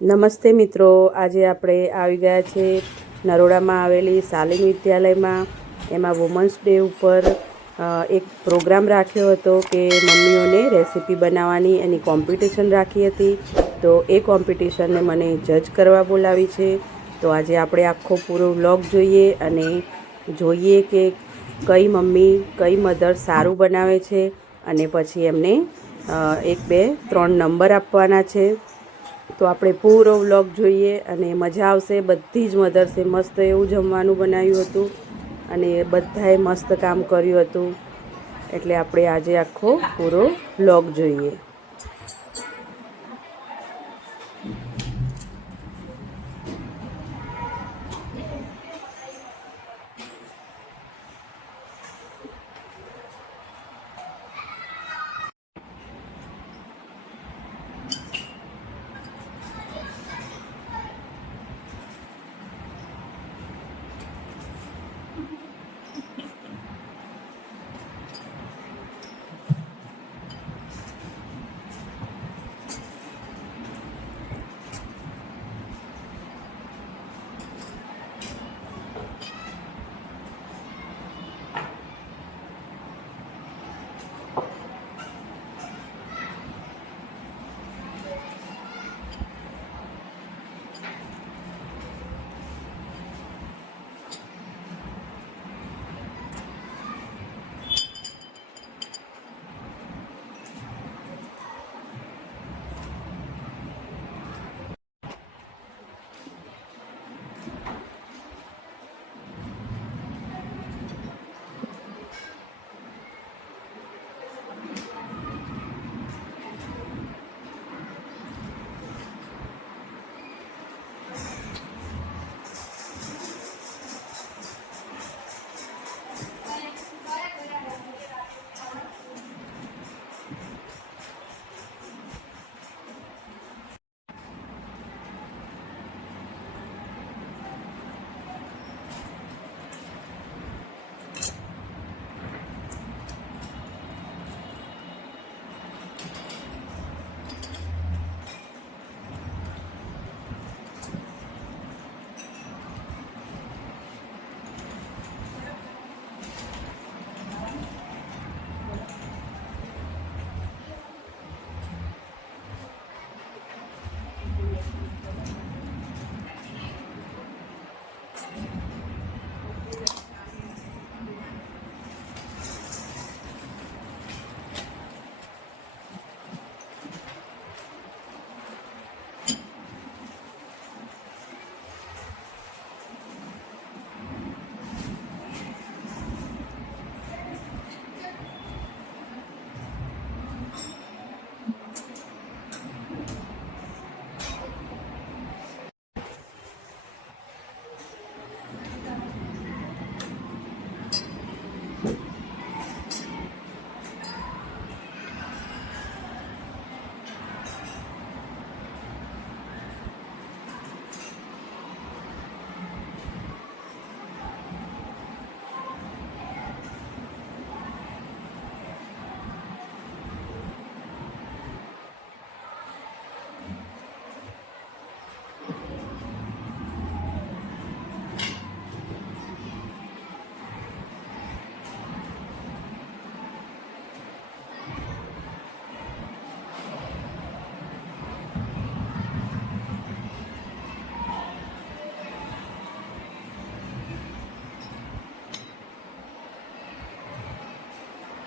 નમસ્તે મિત્રો, આજે આપણે આવી ગયા છે નરોડામાં આવેલી શાલિન વિદ્યાલયમાં. એમાં વુમન્સ ડે ઉપર એક પ્રોગ્રામ રાખ્યો હતો કે મમ્મીઓને રેસીપી બનાવવાની એની કોમ્પિટિશન રાખી હતી. તો એ કોમ્પિટિશનને મને જજ કરવા બોલાવી છે. તો આજે આપણે આખો પૂરો વ્લોગ જોઈએ અને જોઈએ કે કઈ મમ્મી કઈ મધર સારું બનાવે છે અને પછી એમને 1 2 3 નંબર આપવાના છે. તો આપણે પૂરો વ્લોગ જોઈએ અને મજા આવશે. બધી જ મધર્સે મસ્ત એવું જમવાનું બનાવ્યું હતું અને બધાએ મસ્ત કામ કર્યું હતું. એટલે આપણે આજે આખો પૂરો વ્લોગ જોઈએ.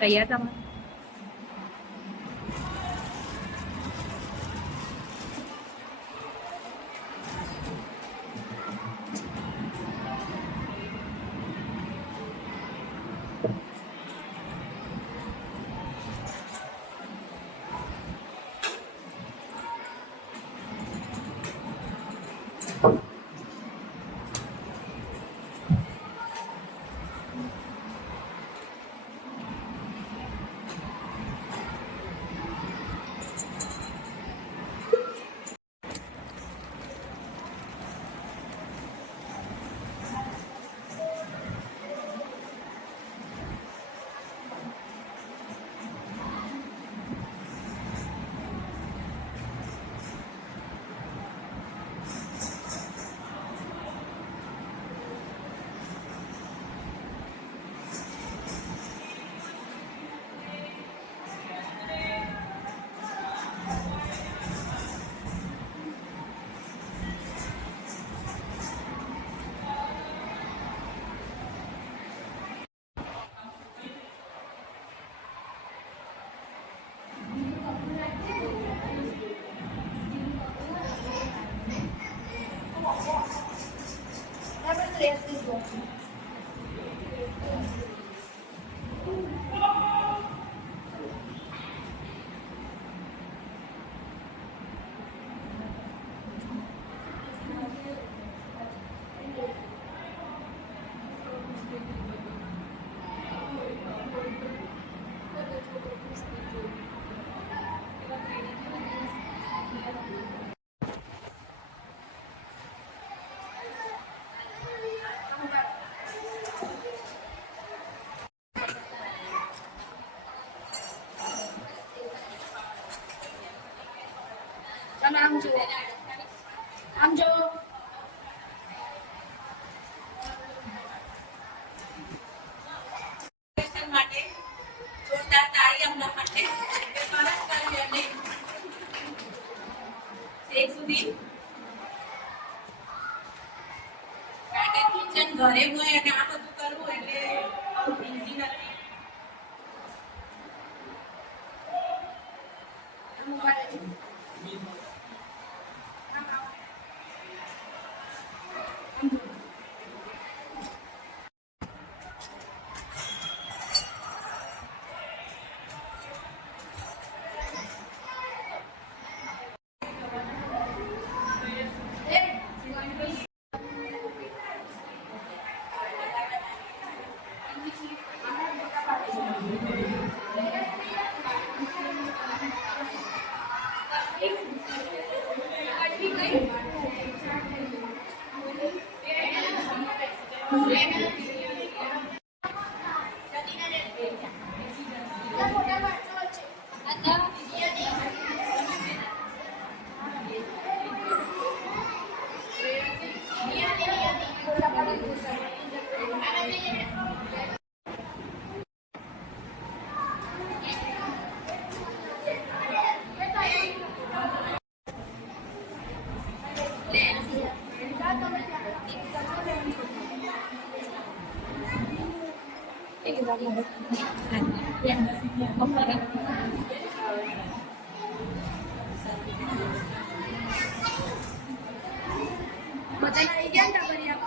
તૈયાર તમે આમ જો આમ જો માટે જોરદાર તાળી આપણા માટે સરસ કર્યું અને એક સુધી કિચન ઘરે હોય અને આ બધું કરવું એટલે ઈઝી નથી. બધા આવી ગયા ને કરી આપ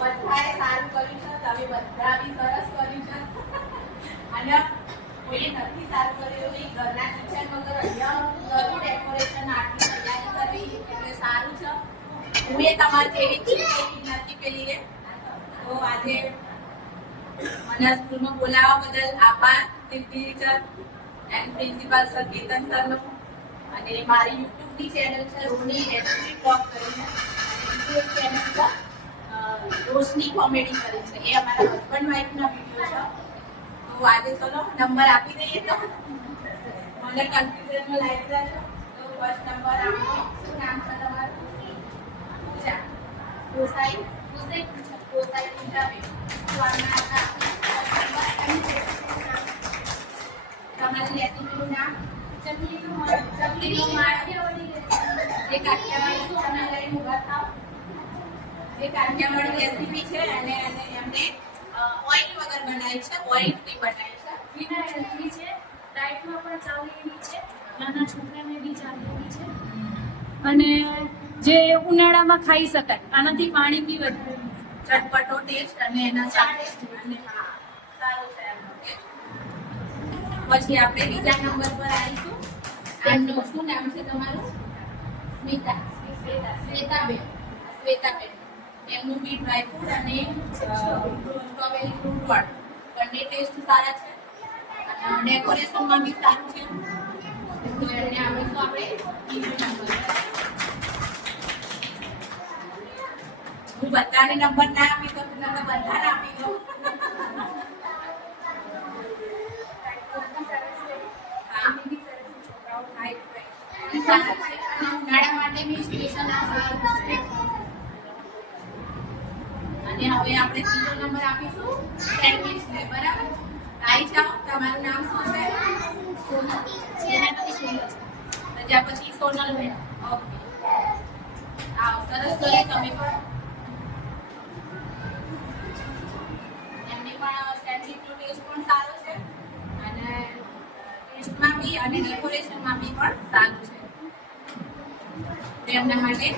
બધાએ સારું કર્યું છે. તમે બધા બી સરસ કર્યું છે અને કોઈએ નથી સારું કર્યું નહીં. ઘરના કિચન વગર અહીંયા ઘરનું ડેકોરેશન આટલી તૈયારી કરવી એટલે સારું છે. હું એ તમારી એવી ચીજ નથી પેલી રે. તો આજે મને સ્કૂલમાં બોલાવવા બદલ આભાર teacher and principal sir Ketan સરનો. અને મારી યુટ્યુબની ચેનલ છે રોની એસપી બ્લોગ કરીને અને ચેનલ છે રોશની કોમેડી કરે છે. એ અમારા હસબન્ડ વાઈફના વિડીયો છે. તો આજે ચલો નંબર આપી દઈએ તો મને કન્ફ્યુઝનમાં લાગી રહ્યા છે. તો ફર્સ્ટ નંબર આપો. શું નામ છે તમારું? પૂજા ગોસાઈ પૂજાબેન. તમારી રેસીપીનું નામ? ચકલીનું માળ. જે કાઠિયાવાડી સોના લઈને ઊભા થાવ. જે કાઠિયાવાડી રેસીપી છે અને એમને ઓઇલ વગર બનાવી છે, ઓઇલ ફ્રી બનાવી છે. વિના હેલ્ધી છે, ડાયટમાં પણ ચાલે એવી છે, નાના છોકરાને બી ચાલે એવી છે અને જે ઉનાળામાં ખાઈ શકાય. આનાથી પાણી બી વધારે ચટપટો ટેસ્ટ અને એના સાથે અને હા સારું છે એમનો ટેસ્ટ. પછી આપણે બીજા નંબર પર આવીશું. આમનું શું નામ છે તમારું? શ્વેતાબેન. એમનું બી ડ્રાય ફ્રૂટ અને સ્ટ્રોબેરી ફ્રૂટ વાળું બંને ટેસ્ટ સારા છે અને ડેકોરેશનમાં બી સારું છે. તો એને આપીશું આપણે બીજો નંબર. હું બધાને નંબર ના આપી દઉં તો તમે બધાને આપી દઉં. ઉનાળા માટે બી સ્પેશિયલ અને હવે આપણે ત્રીજો નંબર આપીશું સેન્ડવિચ ને. બરાબર? આવી જાઓ. તમારું નામ શું છે? પ્રજાપતિ સોનલબેન. ઓકે. આવો સરસ કરે તમે પણ. એમની પણ સેન્ડવિચનો ટેસ્ટ પણ સારો છે બી અને ડેકોરેશનમાં બી પણ સારું છે. તો એમના માટે